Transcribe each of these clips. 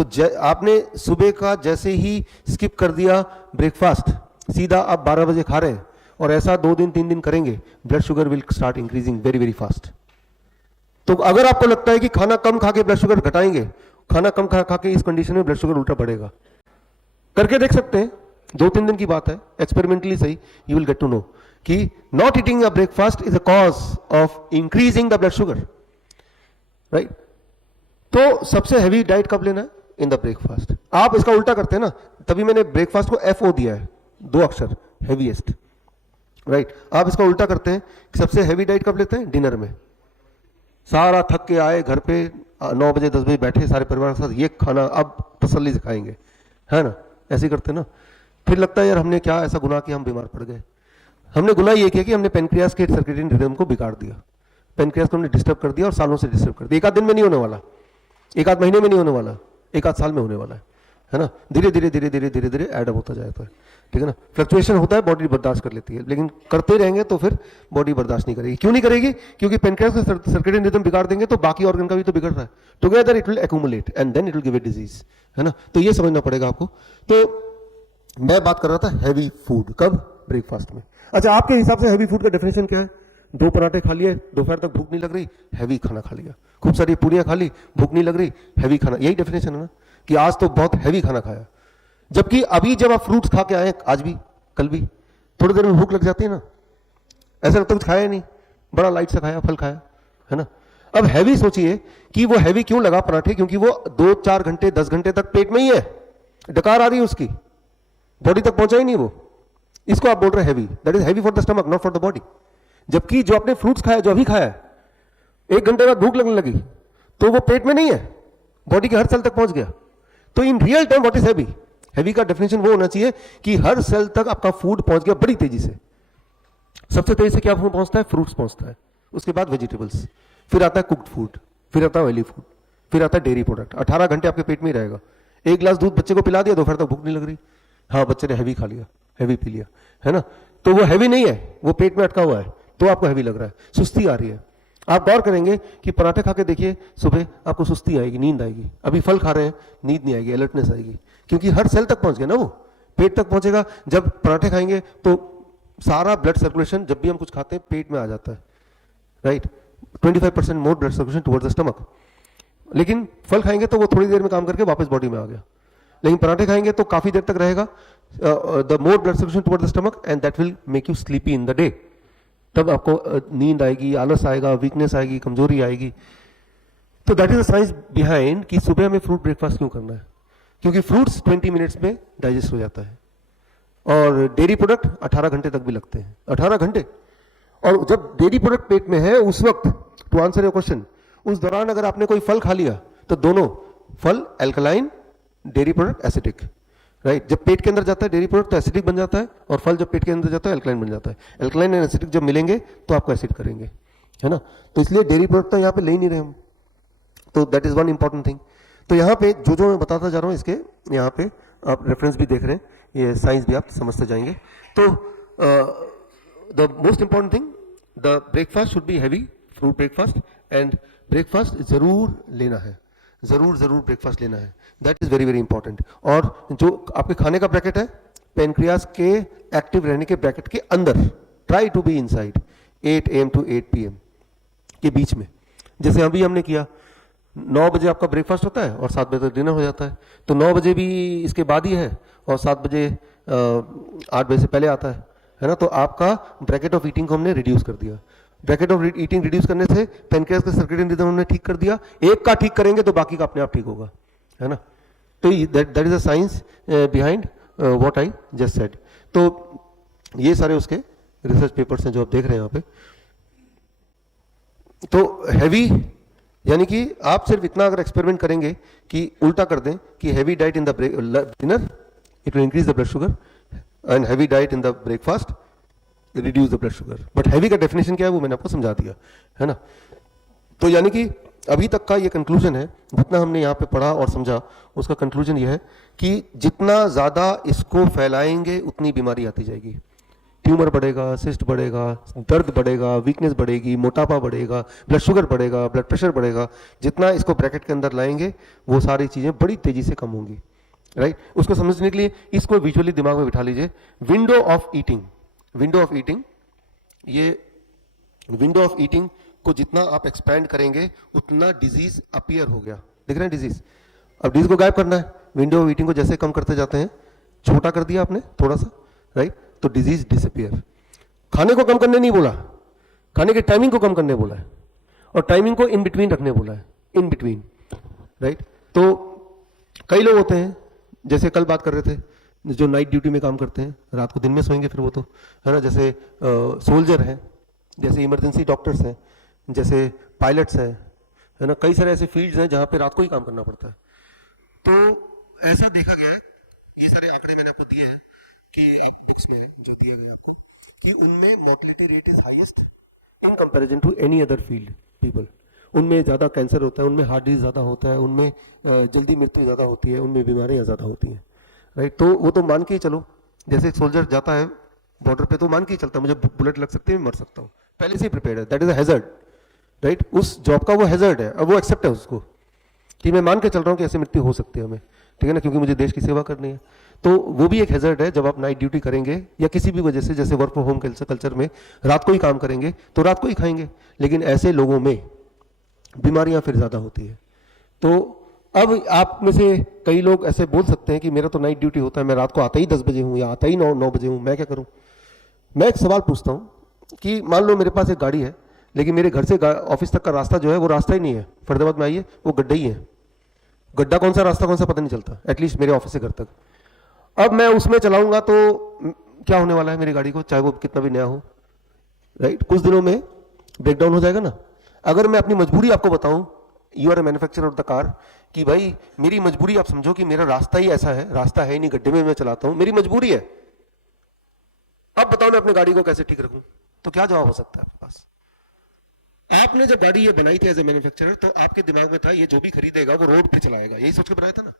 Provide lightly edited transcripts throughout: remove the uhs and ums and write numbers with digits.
तो आपने सुबह का जैसे ही स्किप कर दिया ब्रेकफास्ट, सीधा आप 12 बजे खा रहे हैं, और ऐसा 2 दिन 3 दिन करेंगे, blood sugar will start increasing very very fast. तो अगर आपको लगता है कि खाना कम खा के ब्लड शुगर घटाएंगे, खाना कम खा के इस कंडीशन में ब्लड शुगर उल्टा बढ़ेगा। करके देख सकते हैं, 2-3 दिन की बात है, एक्सपेरिमेंटली सही, you will get to know कि not eating a breakfast is a cause of increasing the blood sugar, right. तो सबसे हैवी डाइट कब लेना है? In the breakfast. आप इसका उल्टा करते हैं ना, तभी मैंने ब्रेकफास्ट को FO दिया है, 2 अक्षर, हैवीएस्ट, राइट। आप इसका उल्टा करते हैं, सबसे हैवी डाइट कब लेते हैं? डिनर में। सारा थक के आए घर पे, 9 बजे 10 बजे बैठे सारे परिवार के साथ, ये खाना अब तसल्ली से खाएंगे, है ना, ऐसे ही करते हैं ना। फिर लगता है यार हमने क्या ऐसा गुनाह किया, हम बीमार पड़ गए। हमने गुनाह ये किया कि हमने पेनक्रियास के सर्केडियन रिदम को बिगाड़ दिया, पेनक्रियास को हमने डिस्टर्ब कर दिया, और सालों से डिस्टर्ब कर दिया। एक आध दिन में नहीं होने वाला, एक आध महीने में नहीं होने वाला, एक आध साल में होने वाला है ना। धीरे धीरे धीरे धीरे धीरे धीरे एडअप होता जाता है, ठीक है ना। फ्लक्चुएशन होता है, बॉडी बर्दाश्त कर लेती है, लेकिन करते रहेंगे तो फिर बॉडी बर्दाश्त नहीं करेगी। क्यों नहीं करेगी? क्योंकि पेनक्रियास का सर्केडियन रिदम बिगाड़ देंगे तो बाकी ऑर्गन का भी तो बिगड़ रहा है, together it will accumulate and then it will give a disease, है ना। तो ये समझना पड़ेगा आपको। तो मैं बात कर रहा था हैवी फूड, कब? ब्रेकफास्ट में। अच्छा, आपके हिसाब से हैवी फूड का डेफिनेशन क्या है? 2 पराठे खा लिए, दोपहर तक भूख नहीं लग रही, हैवी खाना खा लिया। खूब सारी पूरियां खा ली, भूख नहीं लग रही, हैवी खाना। यही डेफिनेशन है ना, कि आज तो बहुत हैवी खाना खाया। जबकि अभी जब आप फ्रूट्स खा के आए, आज भी कल भी, थोड़ी देर में भूख लग जाती है ना, ऐसा लगता कुछ खाया नहीं, बड़ा लाइट सा खाया, फल खाया, है ना। अब हैवी सोचिए कि वो हैवी क्यों लगा पराठे? क्योंकि वो 2-4 घंटे 10 घंटे तक पेट में ही है, डकार आ रही है उसकी, बॉडी तक पहुंचा ही नहीं वो, इसको आप बोल रहे हैं heavy. That is heavy for the stomach, not for the body. जबकि जो आपने फ्रूट्स खाया, जो अभी खाया है, 1 घंटे बाद भूख लगने लगी, तो वो पेट में नहीं है, बॉडी के हर सेल तक पहुंच गया। तो in real time what is heavy? Heavy का डेफिनेशन वो होना चाहिए कि हर सेल तक आपका फूड पहुंच गया बड़ी तेजी से। सबसे तेजी से क्या फूड पहुंचता है? फ्रूट्स पहुंचता है, उसके बाद वेजिटेबल्स, फिर आता है कुक्ड फूड, फिर आता है ऑयली फूड, फिर आता है डेयरी प्रोडक्ट। 18 घंटे आपके पेट में ही रहेगा। 1 गिलास दूध बच्चे को पिला दिया, दोपहर तक भूख नहीं लग रही, हाँ बच्चे ने हैवी खा लिया, हैवी पी लिया, है ना। तो वो हैवी नहीं है, वो पेट में अटका हुआ है, तो आपको हैवी लग रहा है, सुस्ती आ रही है। आप गौर करेंगे कि पराठे खा के देखिए, सुबह आपको सुस्ती आएगी, नींद आएगी। अभी फल खा रहे हैं, नींद नहीं आएगी, अलर्टनेस आएगी, क्योंकि हर सेल तक पहुंच गया ना, वो पेट तक पहुंचेगा। जब पराठे खाएंगे तो सारा ब्लड सर्कुलेशन, जब भी हम कुछ खाते हैं, पेट में आ जाता है, right. 25% more blood circulation towards the stomach. लेकिन फल खाएंगे तो वो थोड़ी देर में काम करके वापस बॉडी में आ गया, लेकिन पराठे खाएंगे तो काफी देर तक रहेगा, the more blood circulation towards the stomach, and that will make you sleepy in the day. तब आपको नींद आएगी, आलस आएगा, वीकनेस आएगी, कमजोरी आएगी। तो that is the science behind कि सुबह में फ्रूट ब्रेकफास्ट क्यों करना है। क्योंकि फ्रूट्स 20 मिनट्स में डाइजेस्ट हो जाता है, और डेयरी प्रोडक्ट 18 घंटे तक भी लगते हैं, 18 घंटे। और जब डेयरी प्रोडक्ट पेट में है उस वक्त, टू आंसर योर क्वेश्चन, उस दौरान अगर आपने कोई फल खा लिया तो दोनों फल alkaline, dairy product acidic, right. जब पेट के अंदर जाता है डेयरी प्रोडक्ट तो एसिडिक बन जाता है, और फल जब पेट के अंदर जाता है एल्कलाइन बन जाता है। एल्कलाइन एंड एसिडिक जब मिलेंगे तो आपको एसिड करेंगे, है ना। तो इसलिए डेयरी प्रोडक्ट तो यहाँ पे ले ही नहीं रहे हम, तो that is one important thing. तो यहाँ पे जो मैं बताता जा रहा हूँ, इसके यहाँ पे आप रेफरेंस भी देख रहे हैं, ये साइंस भी आप समझते जाएंगे। तो the most important thing, the breakfast should be heavy, fruit breakfast, and breakfast जरूर लेना है, जरूर जरूर ब्रेकफास्ट लेना है, that is very very important. और जो आपके खाने का ब्रैकेट है, पेनक्रियास के एक्टिव रहने के ब्रैकेट के अंदर, try to be inside 8 AM to 8 PM के बीच में। जैसे अभी हमने किया, 9 बजे आपका ब्रेकफास्ट होता है और 7 बजे तक डिनर हो जाता है, तो 9 बजे भी इसके बाद ही है, और 7 बजे 8 बजे से पहले आता है ना। तो आपका ब्रैकेट ऑफ ईटिंग को हमने रिड्यूस कर दिया। ब्रैकेट ऑफ ईटिंग रिड्यूस करने से पेनक्रियास का सर्केडियन रिदम हमने ठीक कर दिया। एक का ठीक करेंगे तो बाकी का अपने आप ठीक होगा, है ना। तो that is the science behind what I just said. तो ये सारे उसके रिसर्च पेपर्स हैं जो आप देख रहे हैं यहाँ पे। तो हैवी यानी कि आप सिर्फ इतना अगर एक्सपेरिमेंट करेंगे कि उल्टा कर दें कि heavy diet in the dinner it will increase the blood sugar, and heavy diet in the breakfast reduce the blood sugar. But heavy का डेफिनेशन क्या है वो मैंने आपको समझा दिया, है ना। तो यानी कि अभी तक का ये कंक्लूजन है, जितना हमने यहाँ पे पढ़ा और समझा, उसका कंक्लूजन ये है कि जितना ज्यादा इसको फैलाएंगे उतनी बीमारी आती जाएगी। ट्यूमर बढ़ेगा, सिस्ट बढ़ेगा, दर्द बढ़ेगा, वीकनेस बढ़ेगी, मोटापा बढ़ेगा, ब्लड शुगर बढ़ेगा, ब्लड प्रेशर बढ़ेगा। जितना इसको ब्रैकेट के अंदर लाएंगे वो सारी चीज़ें बड़ी तेजी से कम होंगी, राइट। उसको समझने के लिए इसको विजुअली दिमाग में बिठा लीजिए। Window of eating, window of eating, ये विंडो ऑफ ईटिंग को जितना आप एक्सपैंड करेंगे उतना डिजीज अपीयर हो गया। देख रहे हैं डिजीज, अब डिजीज को गायब करना है। विंडो ऑफ ईटिंग को जैसे कम करते जाते हैं, छोटा कर दिया आपने थोड़ा सा, राइट, तो डिजीज डिसअपीयर। खाने को कम करने नहीं बोला, खाने की टाइमिंग को कम करने बोला है, और टाइमिंग को इन बिटवीन रखने बोला है, इन बिटवीन, राइट। तो कई लोग होते हैं, जैसे कल बात कर रहे थे, जो नाइट ड्यूटी में काम करते हैं, रात को दिन में सोएंगे फिर वो तो, है ना, जैसे सोल्जर हैं, जैसे इमरजेंसी डॉक्टर्स हैं, जैसे पायलट्स हैं, है ना, कई सारे ऐसे फील्ड्स हैं जहाँ पे रात को ही काम करना पड़ता है। तो ऐसा देखा गया है, ये सारे आंकड़े मैंने आपको दिए हैं कि आप बुक्स में जो दिए गए आपको, कि उनमें mortality rate is highest in comparison to any other field people. उनमें ज़्यादा कैंसर होता है, उनमें हार्ट डिजीज ज़्यादा होता है, उनमें जल्दी मृत्यु ज़्यादा होती है, उनमें बीमारियाँ ज़्यादा होती हैं, राइट। तो वो तो मान के ही चलो, जैसे एक सोल्जर जाता है बॉर्डर पे तो मान के ही चलता है मुझे बुलेट लग सकती है, मैं मर सकता हूँ, पहले से ही प्रिपेयर्ड है, that is a hazard, right. उस जॉब का वो हैजर्ड है, अब वो एक्सेप्ट है उसको कि मैं मान के चल रहा हूँ कि ऐसे मृत्यु हो सकती है हमें, ठीक है ना, क्योंकि मुझे देश की सेवा करनी है। तो वो भी एक हैजर्ड है। जब आप नाइट ड्यूटी करेंगे या किसी भी वजह से, जैसे वर्क फ्रॉम होम कल्चर में रात को ही काम करेंगे तो रात को ही खाएंगे, लेकिन ऐसे लोगों में बीमारियां फिर ज़्यादा होती है। तो अब आप में से कई लोग ऐसे बोल सकते हैं कि मेरा तो नाइट ड्यूटी होता है, मैं रात को आता ही 10 बजे हूँ या आता ही 9 बजे हूँ, मैं क्या करूँ। मैं एक सवाल पूछता हूँ कि मान लो मेरे पास एक गाड़ी है, लेकिन मेरे घर से ऑफिस तक का रास्ता जो है वो रास्ता ही नहीं है, फरीदाबाद में आइए, वो गड्ढा ही है। गड्ढा कौन सा रास्ता कौन सा पता नहीं चलता, एटलीस्ट मेरे ऑफिस से घर तक। अब मैं उसमें चलाऊंगा तो क्या होने वाला है मेरी गाड़ी को, चाहे वो कितना भी नया हो, राइट, कुछ दिनों में ब्रेकडाउन हो जाएगा ना। अगर मैं अपनी मजबूरी आपको बताऊं, you are a manufacturer of the car, कि भाई मेरी मजबूरी आप समझो कि मेरा रास्ता ही ऐसा है, रास्ता है ही नहीं, गड्ढे में मैं चलाता हूं, मेरी मजबूरी है। अब बताओ मैं अपनी गाड़ी को कैसे ठीक रखूं, तो क्या जवाब हो सकता है आपके पास। आपने जब गाड़ी ये बनाई थी एज ए मैन्युफैक्चरर, तो आपके दिमाग में था ये जो भी खरीदेगा वो रोड पे चलाएगा, यही सोच के बनाया था ना,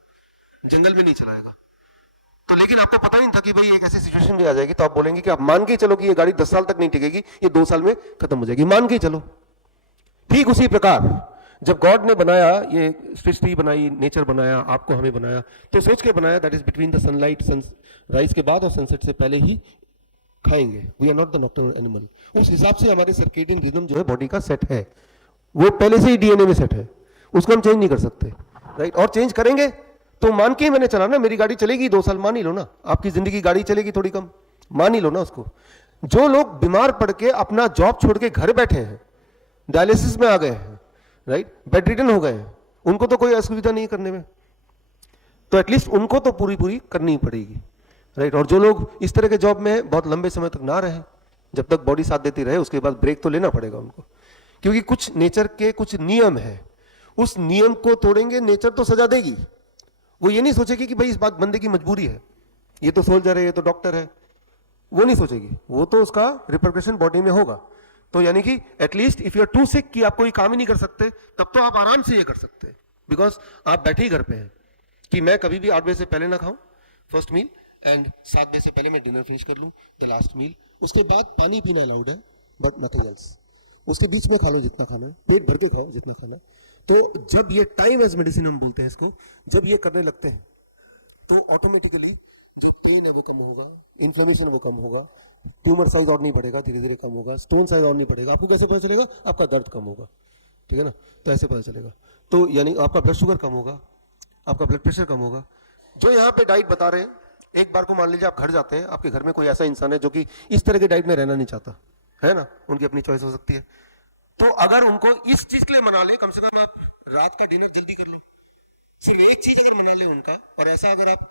जंगल में नहीं चलाएगा। तो लेकिन आपको पता नहीं था कि भाई एक ऐसी सिचुएशन भी आ जाएगी, तो आप बोलेंगे कि आप मान के चलो कि ये गाड़ी 10 साल तक नहीं टिकेगी, ये 2 साल में खत्म हो जाएगी, मान के चलो। ठीक उसी प्रकार जब गॉड ने बनाया, ये सृष्टि बनाई, नेचर बनाया, आपको हमें बनाया, तो सोच के बनाया that is between the sunlight, sunrise के बाद और सनसेट से पहले ही खाएंगे। We are not the nocturnal animal. उस हिसाब से हमारे सर्केडियन रिदम जो है बॉडी का सेट है, वो पहले से ही डीएनए में सेट है, उसको हम चेंज नहीं कर सकते, राइट। और चेंज करेंगे तो मान के ही मैंने चला ना, मेरी गाड़ी चलेगी 2 साल, मान ही लो ना। आपकी जिंदगी गाड़ी चलेगी थोड़ी कम, मान ही लो ना उसको। जो लोग बीमार पड़ के अपना जॉब छोड़ के घर बैठे हैं, डायलिसिस में आ गए हैं, राइट, बेड रिटर्न हो गए हैं, उनको तो कोई असुविधा नहीं करने में, तो एटलीस्ट उनको तो पूरी करनी ही पड़ेगी, राइट। और जो लोग इस तरह के जॉब में बहुत लंबे समय तक ना रहे, जब तक बॉडी साथ देती रहे, उसके बाद ब्रेक तो लेना पड़ेगा उनको, क्योंकि कुछ नेचर के कुछ नियम है, उस नियम को तोड़ेंगे नेचर तो सजा देगी। वो ये नहीं सोचेगी कि भाई इस बात बंदे की मजबूरी है, ये तो सोल्जर है, ये तो डॉक्टर है, वो नहीं सोचेगी, वो तो उसका रिपरकशन बॉडी में होगा। तो यानी कि at least if you are too sick कि आप कोई काम ही नहीं कर सकते, तब तो आप आराम से ये कर सकते हैं, बिकॉज आप बैठे ही घर पे हैं कि मैं कभी भी 8 बजे से पहले ना खाऊं फर्स्ट मील, एंड 7 बजे से पहले मैं डिनर फिनिश कर लूं द लास्ट मील, उसके बाद पानी पीना अलाउड है बट नथिंग एल्स। उसके बीच में खा लो जितना खाना है, पेट भर के खाओ जितना खाना है। तो जब ये टाइम एज मेडिसिन हम बोलते हैं इसको, जब ये करने लगते हैं तो ऑटोमेटिकली जो पेन है वो कम होगा, इन्फ्लेमेशन वो कम होगा, ट्यूमर साइज और नहीं बढ़ेगा, धीरे धीरे कम होगा, स्टोन साइज और नहीं बढ़ेगा। आपको कैसे पता चलेगा? आपका दर्द कम होगा, ठीक है ना, तो ऐसे पता चलेगा। तो यानी आपका ब्लड शुगर कम होगा, आपका ब्लड प्रेशर कम होगा। जो यहाँ पे डाइट बता रहे हैं, एक बार को मान लीजिए आप घर जाते हैं, आपके घर में कोई ऐसा इंसान है जो कि इस तरह के डाइट में रहना नहीं चाहता है ना, उनकी अपनी चॉइस हो सकती है। तो अगर उनको इस चीज के लिए मना ले, कम से कम आप रात का डिनर जल्दी कर लो, सिर्फ एक चीज अगर मना ले उनका, और ऐसा अगर आप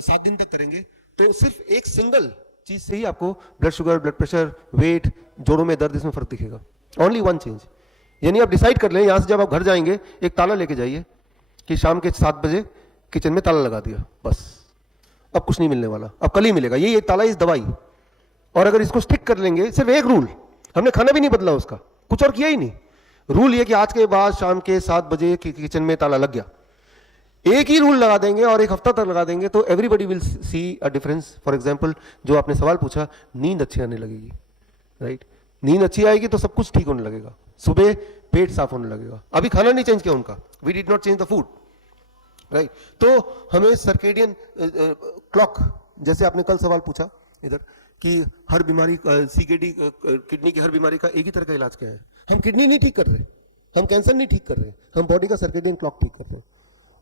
7 दिन तक करेंगे तो सिर्फ एक सिंगल चीज से ही आपको blood sugar, blood pressure, weight, जोड़ों में दर्द, इसमें फर्क दिखेगा। Only one change. यानी आप डिसाइड कर लें, यहां से जब आप घर जाएंगे एक ताला लेके जाइए कि शाम के 7 बजे किचन में ताला लगा दिया, बस अब कुछ नहीं मिलने वाला, अब कल ही मिलेगा, ये ताला इस दवाई। और अगर इसको स्टिक कर लेंगे, सिर्फ एक रूल, हमने खाना भी नहीं बदला उसका, कुछ और किया ही नहीं, रूल ये कि आज के बाद शाम के 7 बजे किचन में ताला लग गया। एक ही रूल लगा देंगे और एक हफ्ता तक लगा देंगे तो everybody will see a difference. For example जो आपने सवाल पूछा, नींद अच्छी आने लगेगी, राइट? नींद अच्छी आएगी तो सब कुछ ठीक होने लगेगा, सुबह पेट साफ होने लगेगा। अभी खाना नहीं चेंज किया उनका, we did not change the food, right? तो हमें सर्केडियन क्लॉक, जैसे आपने कल सवाल पूछा इधर कि हर बीमारी सीकेडी किडनी की हर बीमारी का एक ही तरह का इलाज क्या है? हम किडनी नहीं ठीक कर रहे, हम कैंसर नहीं ठीक कर रहे, हम बॉडी का सर्केडियन क्लॉक ठीक कर रहे हैं।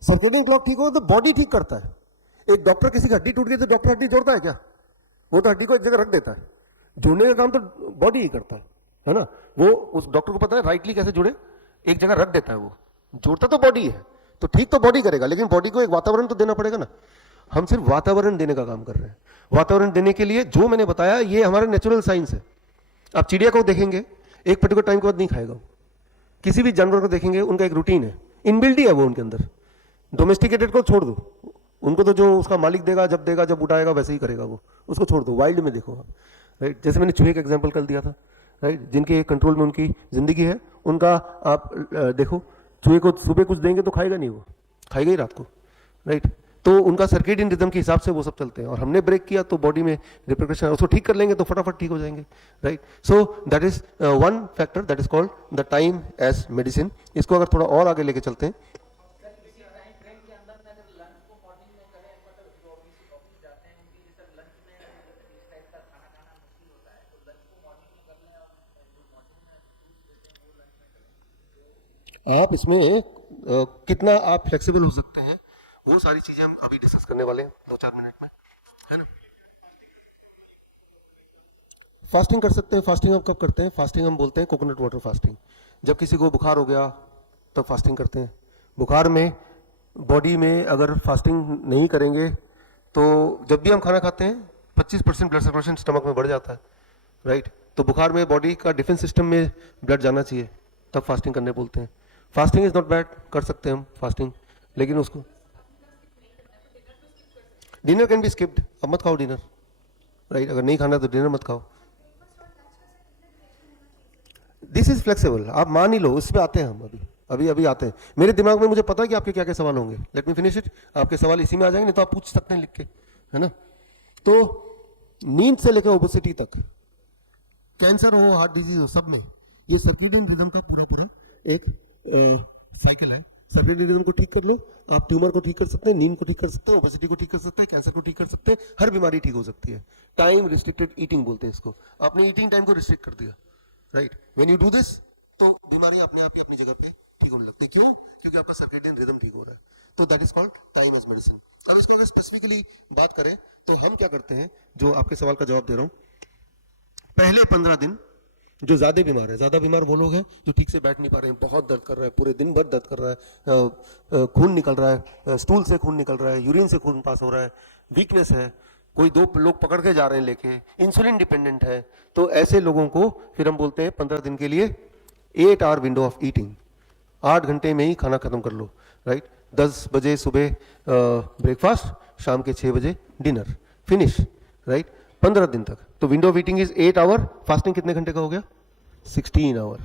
सर्केडियन क्लॉक ठीक हो तो बॉडी ठीक करता है। एक डॉक्टर किसी की हड्डी टूट गई तो डॉक्टर हड्डी जोड़ता है क्या? वो तो हड्डी को एक जगह रख देता है। जोड़ने का काम तो बॉडी ही करता है ना? वो उस डॉक्टर को पता है राइटली कैसे जुड़े, एक जगह रख देता है, वो जोड़ता तो बॉडी है। तो ठीक तो बॉडी करेगा, लेकिन बॉडी को एक वातावरण तो देना पड़ेगा ना। हम सिर्फ वातावरण देने का काम कर रहे हैं। वातावरण देने के लिए जो मैंने बताया ये हमारा नेचुरल साइंस है। आप चिड़िया को देखेंगे एक पर्टिकुलर टाइम के बाद नहीं खाएगा, किसी भी जानवर को देखेंगे उनका एक रूटीन है, इनबिल्ट ही है वो उनके अंदर। डोमेस्टिकेटेड को छोड़ दो, उनको तो जो उसका मालिक देगा, जब उठाएगा वैसे ही करेगा वो, उसको छोड़ दो। वाइल्ड में देखो आप, राइट? जैसे मैंने चूहे का एग्जांपल कल दिया था, राइट? जिनके कंट्रोल में उनकी जिंदगी है, उनका आप देखो, चूहे को सुबह कुछ देंगे तो खाएगा नहीं, वो खाएगा ही रात को, राइट? तो उनका सर्केडियन रिदम के हिसाब से वो सब चलते हैं। और हमने ब्रेक किया तो बॉडी में रिप्रिकॉशन, उसको ठीक कर लेंगे तो फटाफट ठीक हो जाएंगे, right? So that is one factor, that is called the time as medicine. इसको अगर थोड़ा और आगे लेके चलते हैं, आप इसमें कितना आप फ्लेक्सिबल हो सकते हैं, वो सारी चीजें हम अभी डिस्कस करने वाले हैं 2-4 मिनट में, है ना? फास्टिंग कर सकते हैं। फास्टिंग हम कब करते हैं? फास्टिंग हम बोलते हैं कोकोनट वाटर फास्टिंग। जब किसी को बुखार हो गया तब फास्टिंग करते हैं। बुखार में बॉडी में अगर फास्टिंग नहीं करेंगे तो जब भी हम खाना खाते हैं 25% ब्लड सर्कुलेशन स्टमक में बढ़ जाता है, राइट? तो बुखार में बॉडी का डिफेंस सिस्टम में ब्लड जाना चाहिए, तब फास्टिंग करने बोलते हैं। फास्टिंग इज नॉट बैड, कर सकते हैं हम फास्टिंग, लेकिन उसको डिनर कैन बी स्किप्ड। अब मत खाओ डिनर, राइट? अगर नहीं खाना तो डिनर मत खाओ। दिस इज फ्लेक्सिबल, आप मान ही लो। इस पे आते हैं हम अभी आते हैं। मेरे दिमाग में मुझे पता है कि आपके क्या क्या सवाल होंगे। Let me finish it. आपके सवाल इसी में आ जाएंगे, नहीं तो आप पूछ सकते हैं लिख के, है ना? तो नींद से लेकर ओबेसिटी तक, कैंसर हो, हार्ट डिजीज हो, सब में ये सर्केडियन रिदम का पूरा एक साइकिल है। सर्केडियन रिदम को ठीक कर लो, आप ट्यूमर को ठीक कर सकते हैं, नींद को ठीक कर सकते हैं, ओबेसिटी को ठीक कर सकते हैं, कैंसर को ठीक कर सकते हैं, हर बीमारी ठीक हो सकती है। टाइम रिस्ट्रिक्टेड ईटिंग बोलते हैं इसको। आपने ईटिंग टाइम को रिस्ट्रिक्ट कर दिया, right? When you do this तो बीमारी अपने आप ही अपनी जगह पे ठीक होने लगती है। क्यों? क्योंकि आपका सर्केडियन रिदम ठीक हो रहा है। तो that is called time as medicine. अब इसके अंदर स्पेसिफिकली बात करें तो हम क्या करते हैं, जो आपके सवाल का जवाब दे रहा हूं, पहले 15 दिन जो ज्यादा बीमार है, ज्यादा बीमार वो लोग हैं जो ठीक से बैठ नहीं पा रहे हैं, बहुत दर्द कर रहा है, पूरे दिन भर दर्द कर रहा है, खून निकल रहा है, स्टूल से खून निकल रहा है, यूरिन से खून पास हो रहा है, वीकनेस है, कोई 2 लोग पकड़ के जा रहे हैं लेके, इंसुलिन डिपेंडेंट है, तो ऐसे लोगों को फिर हम बोलते हैं 15 दिन के लिए 8 आवर विंडो ऑफ ईटिंग। 8 घंटे में ही खाना खत्म कर लो, राइट? 10 बजे सुबह ब्रेकफास्ट, शाम के 6 बजे डिनर, फिनिश, राइट? 15 दिन तक। तो window of eating is 8 hour. Fasting कितने घंटे का हो गया? 16 आवर।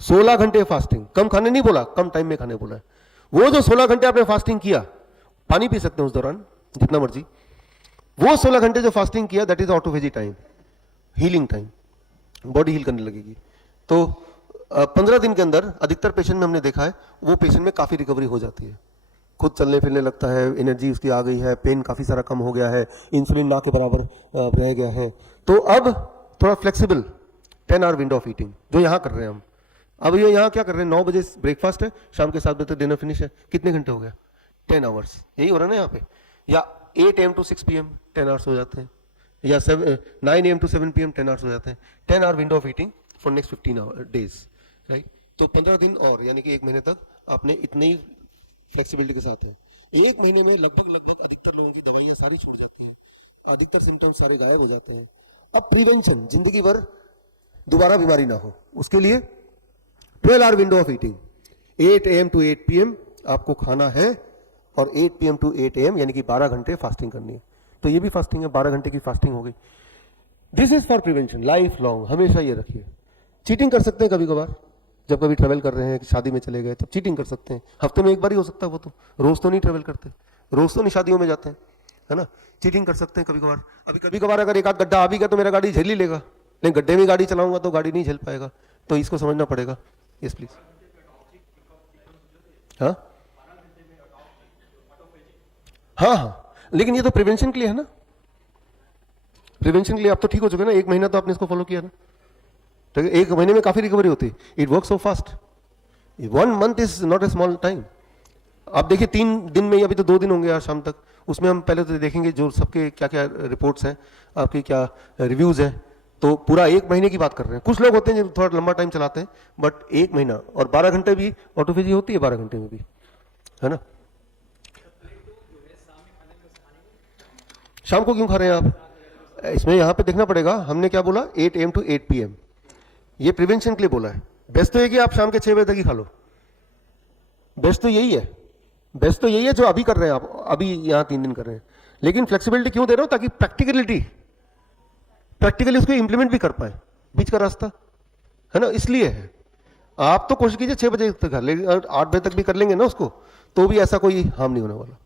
16 घंटे फास्टिंग। कम खाने नहीं बोला, कम टाइम में खाने बोला है। वो जो 16 घंटे आपने फास्टिंग किया, पानी पी सकते हैं उस दौरान जितना मर्जी, वो 16 घंटे जो फास्टिंग किया that is autophagy time, healing time, body heal करने लगेगी। तो 15 दिन के अंदर अधिकतर पेशेंट में हमने देखा है वो पेशेंट में काफी रिकवरी हो जाती है, खुद चलने फिरने लगता है, एनर्जी उसकी आ गई है, पेन काफी सारा कम हो गया है, इंसुलिन ना के बराबर रह गया है। तो अब थोड़ा flexible 10 hour window of eating जो यहाँ कर रहे हैं हम। अब ये यहाँ क्या कर रहे हैं, 9 बजे ब्रेकफास्ट है, शाम के 7 बजे तक डिनर फिनिश है, कितने घंटे हो गया? 10 आवर्स। यही हो रहा है ना यहाँ पे। या 8 AM to 6 PM 10 आवर्स हो जाते हैं, या 9 AM to 7 PM 10 आवर्स हो जाते हैं। 10 hour window of eating for next 15 days, right? तो 15 दिन और, यानी कि 1 महीने तक आपने इतने ही फ्लेक्सिबिलिटी के साथ है। 1 महीने में लगभग अधिकतर लोगों की दवाइयां सारी छूट जाती हैं, अधिकतर सिम्टम्स सारे गायब हो जाते हैं। अब प्रिवेंशन, जिंदगी भर दोबारा बीमारी ना हो, उसके लिए 12 hour window of eating, 8 AM to 8 PM आपको खाना है, और 8 PM to 8 AM यानी कि 12 घंटे फास्टिंग करनी है। तो ये भी फास्टिंग है, 12 घंटे की फास्टिंग हो गई। This is for prevention, life long, हमेशा ये रखिए। चीटिंग कर सकते हैं कभी कभार, जब कभी ट्रैवल कर रहे हैं, शादी में चले गए, तब चीटिंग कर सकते हैं। हफ्ते में एक बार ही हो सकता है, वो तो रोज तो नहीं ट्रैवल करते, रोज तो नहीं शादियों में जाते हैं, है ना। चीटिंग कर सकते हैं कभी कभार। अभी कभी कभार अगर एक आध गड्ढा आ भी गया तो मेरा गाड़ी झेल ही लेगा, लेकिन गड्ढे में गाड़ी चलाऊंगा तो गाड़ी नहीं झेल पाएगा, तो इसको समझना पड़ेगा। Yes please. हाँ हाँ हाँ, लेकिन ये तो प्रिवेंशन के लिए है ना, प्रिवेंशन के लिए। आप तो ठीक हो चुके ना, 1 महीना तो आपने इसको फॉलो किया ना, तो 1 महीने में काफी रिकवरी होती है। It work so fast, 1 month is not a small time. आप देखिए 3 दिन में, अभी तो 2 दिन होंगे आज शाम तक, उसमें हम पहले तो देखेंगे जो सबके क्या क्या रिपोर्ट्स हैं, आपकी क्या रिव्यूज हैं। तो पूरा 1 महीने की बात कर रहे हैं। कुछ लोग होते हैं जो थोड़ा लंबा टाइम चलाते हैं, बट 1 महीना और 12 घंटे भी ऑटोफेजी होती है, 12 घंटे में भी, है ना। शाम को क्यों खा रहे हैं आप? इसमें यहाँ पे देखना पड़ेगा, हमने क्या बोला, 8 AM to 8 PM, ये प्रिवेंशन के लिए बोला है। बेस्ट तो है कि आप शाम के 6 बजे तक ही खा लो, बेस्ट तो यही है, बेस्ट तो यही है जो अभी कर रहे हैं आप, अभी यहाँ 3 दिन कर रहे हैं। लेकिन फ्लेक्सिबिलिटी क्यों दे रहा हूं? ताकि प्रैक्टिकली उसको इंप्लीमेंट भी कर पाए, बीच का रास्ता, है ना, इसलिए है। आप तो कोशिश कीजिए 6 बजे तक कर, लेकिन 8 बजे तक भी कर लेंगे ना उसको, तो भी ऐसा कोई हार्म नहीं होने वाला।